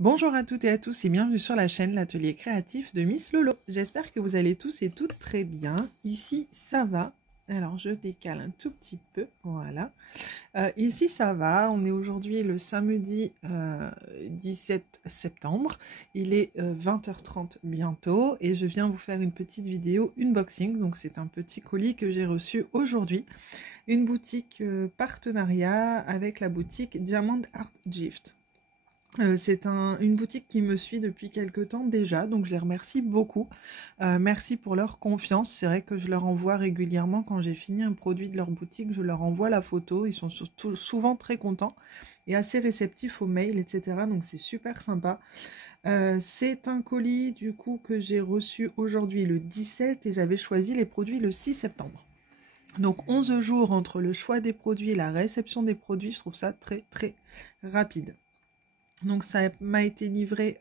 Bonjour à toutes et à tous et bienvenue sur la chaîne L'Atelier Créatif de Miss Lolo. J'espère que vous allez tous et toutes très bien. Ici, ça va. Alors, je décale un tout petit peu. Voilà. Ici, ça va. On est aujourd'hui le samedi 17 septembre. Il est 20h30 bientôt et je viens vous faire une petite vidéo unboxing. Donc, c'est un petit colis que j'ai reçu aujourd'hui. Une boutique partenariat avec la boutique Diamond Art Gift. C'est une boutique qui me suit depuis quelques temps déjà, donc je les remercie beaucoup. Merci pour leur confiance. C'est vrai que je leur envoie régulièrement quand j'ai fini un produit de leur boutique, je leur envoie la photo. Ils sont souvent très contents et assez réceptifs aux mails, etc. Donc c'est super sympa. C'est un colis du coup que j'ai reçu aujourd'hui le 17 et j'avais choisi les produits le 6 septembre. Donc 11 jours entre le choix des produits et la réception des produits, je trouve ça très très rapide. Donc ça m'a été livré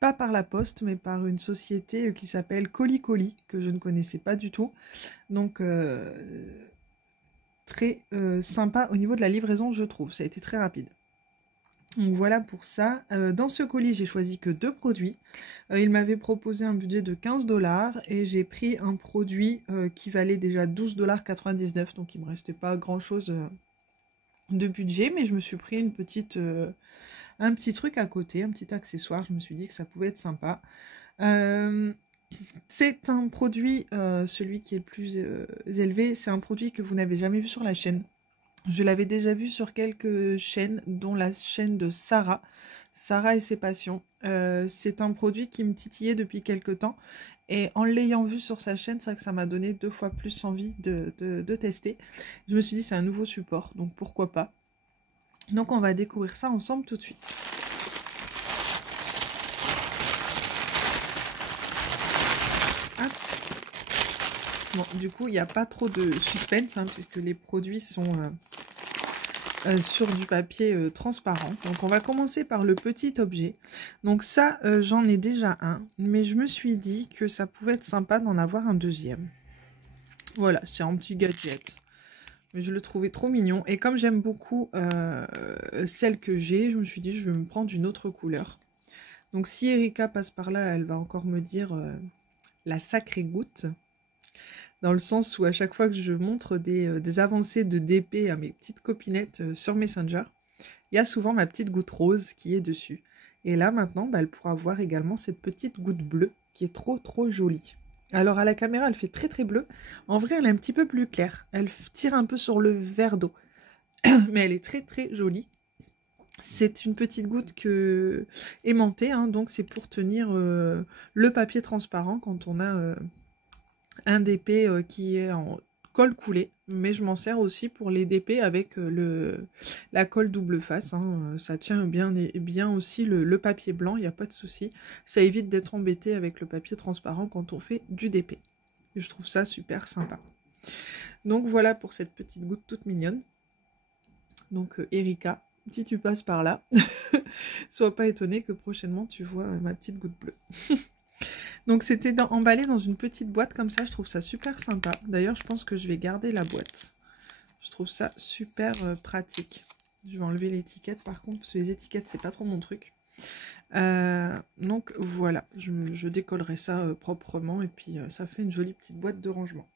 pas par la poste mais par une société qui s'appelle Colis Colis, que je ne connaissais pas du tout. Donc très sympa au niveau de la livraison, je trouve. Ça a été très rapide. Donc voilà pour ça. Dans ce colis, j'ai choisi que 2 produits. Il m'avait proposé un budget de 15 $ et j'ai pris un produit qui valait déjà 12,99 $. Donc il ne me restait pas grand chose de budget, mais je me suis pris une petite... un petit truc à côté, un petit accessoire, je me suis dit que ça pouvait être sympa. C'est un produit, celui qui est le plus élevé, c'est un produit que vous n'avez jamais vu sur la chaîne. Je l'avais déjà vu sur quelques chaînes, dont la chaîne de Sarah et ses passions. C'est un produit qui me titillait depuis quelques temps. Et en l'ayant vu sur sa chaîne, c'est vrai que ça m'a donné 2 fois plus envie de tester. Je me suis dit c'est un nouveau support, donc pourquoi pas. Donc on va découvrir ça ensemble tout de suite. Hop. Bon, du coup, il n'y a pas trop de suspense, hein, puisque les produits sont sur du papier transparent. Donc on va commencer par le petit objet. Donc ça, j'en ai déjà un, mais je me suis dit que ça pouvait être sympa d'en avoir un deuxième. Voilà, c'est un petit gadget. Mais je le trouvais trop mignon. Et comme j'aime beaucoup celle que j'ai, je me suis dit je vais me prendre une autre couleur. Donc si Erika passe par là, elle va encore me dire la sacrée goutte. Dans le sens où à chaque fois que je montre des avancées de DP à mes petites copinettes sur Messenger, il y a souvent ma petite goutte rose qui est dessus. Et là maintenant, bah, elle pourra voir également cette petite goutte bleue qui est trop jolie. Alors à la caméra, elle fait très très bleue. En vrai, elle est un petit peu plus claire. Elle tire un peu sur le vert d'eau. Mais elle est très très jolie. C'est une petite goutte aimantée, hein, donc c'est pour tenir le papier transparent quand on a un DP qui est en colle coulée. Mais je m'en sers aussi pour les DP avec la colle double face. Hein. Ça tient bien aussi le papier blanc, il n'y a pas de souci. Ça évite d'être embêté avec le papier transparent quand on fait du DP. Et je trouve ça super sympa. Donc voilà pour cette petite goutte toute mignonne. Donc Erika, si tu passes par là, sois pas étonné que prochainement tu vois ma petite goutte bleue. Donc c'était emballé dans une petite boîte comme ça, je trouve ça super sympa. D'ailleurs, je pense que je vais garder la boîte. Je trouve ça super pratique. Je vais enlever l'étiquette par contre, parce que les étiquettes, c'est pas trop mon truc. Donc voilà, je décollerai ça proprement et puis ça fait une jolie petite boîte de rangement.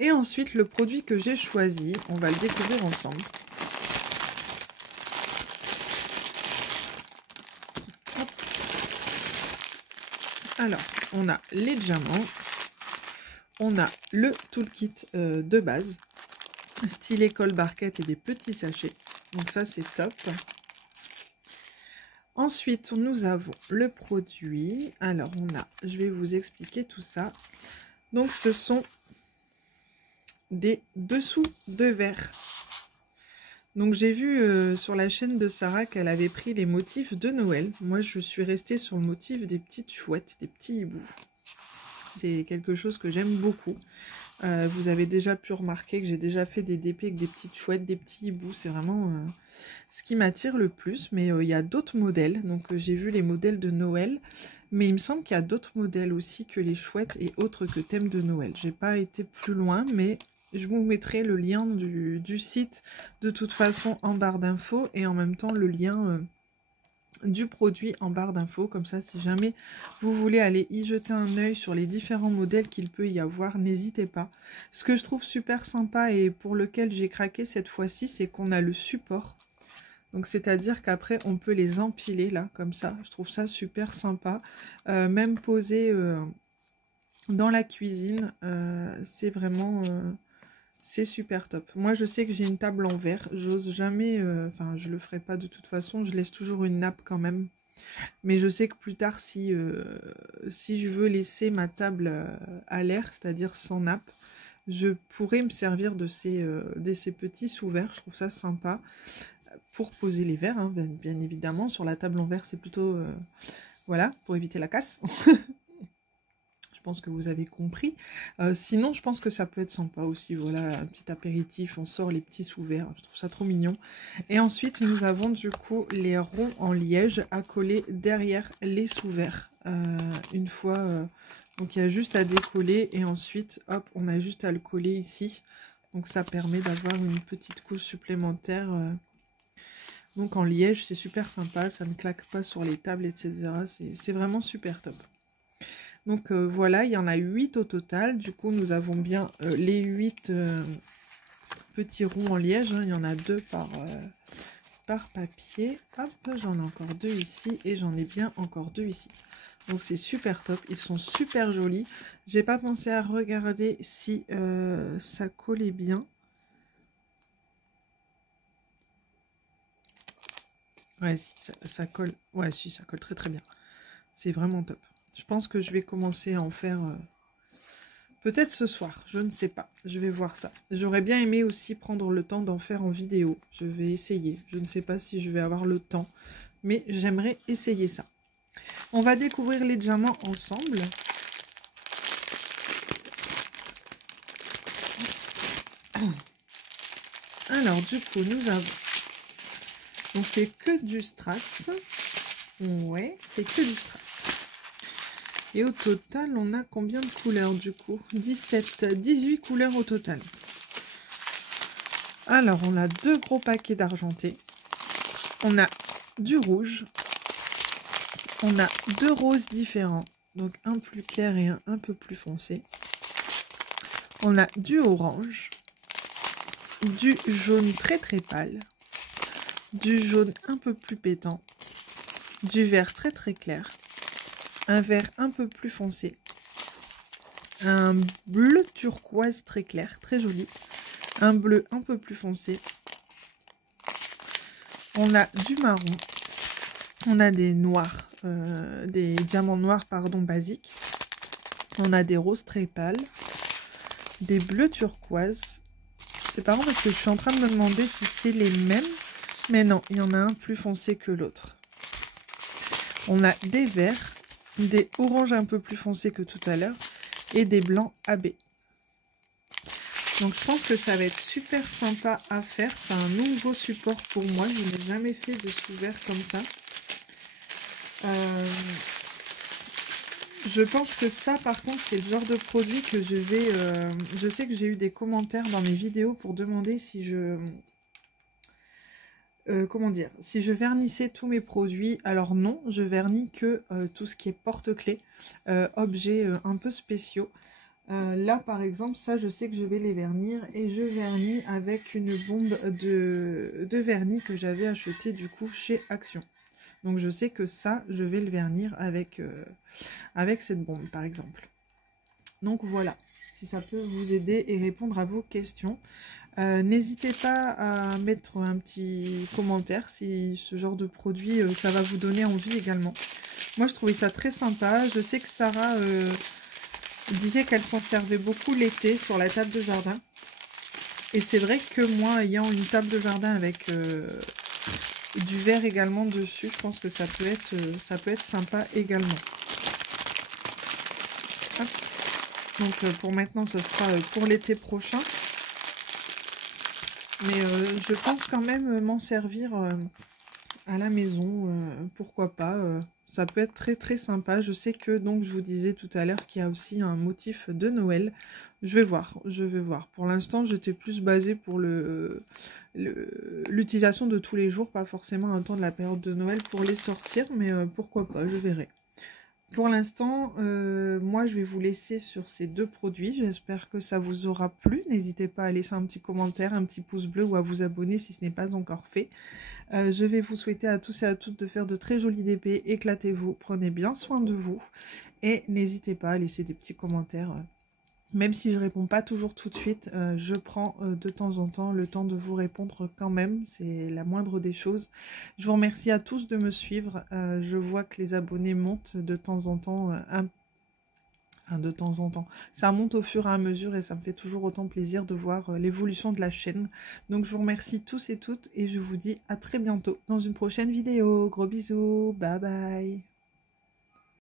Et ensuite, le produit que j'ai choisi, on va le découvrir ensemble. Alors, on a les diamants, on a le toolkit de base, stylet colle barquette et des petits sachets. Donc ça, c'est top. Ensuite, nous avons le produit. Alors, je vais vous expliquer tout ça. Donc, ce sont des dessous de verre. Donc j'ai vu sur la chaîne de Sarah qu'elle avait pris les motifs de Noël. Moi je suis restée sur le motif des petites chouettes, des petits hiboux. C'est quelque chose que j'aime beaucoup. Vous avez déjà pu remarquer que j'ai déjà fait des DP avec des petites chouettes, des petits hiboux. C'est vraiment ce qui m'attire le plus. Mais il y a d'autres modèles. Donc j'ai vu les modèles de Noël. Mais il me semble qu'il y a d'autres modèles aussi que les chouettes et autres que thème de Noël. J'ai pas été plus loin mais... je vous mettrai le lien du site de toute façon en barre d'infos et en même temps le lien du produit en barre d'infos. Comme ça, si jamais vous voulez aller y jeter un œil sur les différents modèles qu'il peut y avoir, n'hésitez pas. Ce que je trouve super sympa et pour lequel j'ai craqué cette fois-ci, c'est qu'on a le support. Donc c'est-à-dire qu'après on peut les empiler là, comme ça. Je trouve ça super sympa. Même posé dans la cuisine, c'est vraiment... c'est super top. Moi, je sais que j'ai une table en verre. J'ose jamais... Enfin, je le ferai pas de toute façon. Je laisse toujours une nappe quand même. Mais je sais que plus tard, si je veux laisser ma table à l'air, c'est-à-dire sans nappe, je pourrais me servir de ces petits sous-verres. Je trouve ça sympa pour poser les verres, hein, bien évidemment. Sur la table en verre, c'est plutôt... voilà, pour éviter la casse. Je pense que vous avez compris. Sinon, je pense que ça peut être sympa aussi. Voilà, un petit apéritif. On sort les petits sous-verres. Je trouve ça trop mignon. Et ensuite, nous avons du coup les ronds en liège à coller derrière les sous-verres. Une fois... donc, il y a juste à décoller. Et ensuite, hop, on a juste à le coller ici. Donc, ça permet d'avoir une petite couche supplémentaire. Donc, en liège, c'est super sympa. Ça ne claque pas sur les tables, etc. C'est vraiment super top. Donc voilà, il y en a 8 au total. Du coup, nous avons bien les 8 petits ronds en liège. Hein. Il y en a 2 par papier. Hop, j'en ai encore 2 ici et j'en ai bien encore 2 ici. Donc c'est super top. Ils sont super jolis. J'ai pas pensé à regarder si ça collait bien. Ouais, si ça colle. Ouais, si ça colle très très bien. C'est vraiment top. Je pense que je vais commencer à en faire peut-être ce soir, je ne sais pas. Je vais voir ça. J'aurais bien aimé aussi prendre le temps d'en faire en vidéo. Je vais essayer. Je ne sais pas si je vais avoir le temps, mais j'aimerais essayer ça. On va découvrir les diamants ensemble. Alors, du coup, nous avons... Donc, c'est que du strass. Ouais, c'est que du strass. Et au total, on a combien de couleurs du coup? 18 couleurs au total. Alors, on a 2 gros paquets d'argenté. On a du rouge. On a 2 roses différents. Donc, un plus clair et un peu plus foncé. On a du orange. Du jaune très très pâle. Du jaune un peu plus pétant. Du vert très très clair. Un vert un peu plus foncé, un bleu turquoise très clair, très joli, un bleu un peu plus foncé, on a du marron, on a des noirs, des diamants noirs pardon basiques, on a des roses très pâles, des bleus turquoises. C'est marrant parce que je suis en train de me demander si c'est les mêmes, mais non, il y en a un plus foncé que l'autre. On a des verts, des oranges un peu plus foncés que tout à l'heure et des blancs AB. Donc je pense que ça va être super sympa à faire. C'est un nouveau support pour moi. Je n'ai jamais fait de sous-verre comme ça. Je pense que ça par contre c'est le genre de produit que je vais... je sais que j'ai eu des commentaires dans mes vidéos pour demander si je... comment dire, si je vernissais tous mes produits. Alors non, je vernis que tout ce qui est porte-clés, objets un peu spéciaux. Là par exemple, ça je sais que je vais les vernir et je vernis avec une bombe de vernis que j'avais acheté du coup chez Action. Donc je sais que ça, je vais le vernir avec, avec cette bombe par exemple. Donc voilà, si ça peut vous aider et répondre à vos questions. N'hésitez pas à mettre un petit commentaire si ce genre de produit, ça va vous donner envie également. Moi, je trouvais ça très sympa. Je sais que Sarah disait qu'elle s'en servait beaucoup l'été sur la table de jardin. Et c'est vrai que moi, ayant une table de jardin avec du verre également dessus, je pense que ça peut être sympa également. Hop. Donc pour maintenant, ce sera pour l'été prochain. Mais je pense quand même m'en servir à la maison, pourquoi pas, ça peut être très très sympa. Je sais que donc je vous disais tout à l'heure qu'il y a aussi un motif de Noël. Je vais voir, je vais voir. Pour l'instant, j'étais plus basée pour l'utilisation de tous les jours, pas forcément un temps de la période de Noël pour les sortir, mais pourquoi pas, je verrai. Pour l'instant, moi, je vais vous laisser sur ces deux produits. J'espère que ça vous aura plu. N'hésitez pas à laisser un petit commentaire, un petit pouce bleu ou à vous abonner si ce n'est pas encore fait. Je vais vous souhaiter à tous et à toutes de faire de très jolies DP. Éclatez-vous, prenez bien soin de vous. Et n'hésitez pas à laisser des petits commentaires. Même si je réponds pas toujours tout de suite, je prends de temps en temps le temps de vous répondre quand même. C'est la moindre des choses. Je vous remercie à tous de me suivre. Je vois que les abonnés montent de temps en temps. Enfin, de temps en temps. Ça monte au fur et à mesure et ça me fait toujours autant plaisir de voir l'évolution de la chaîne. Donc je vous remercie tous et toutes et je vous dis à très bientôt dans une prochaine vidéo. Gros bisous. Bye bye.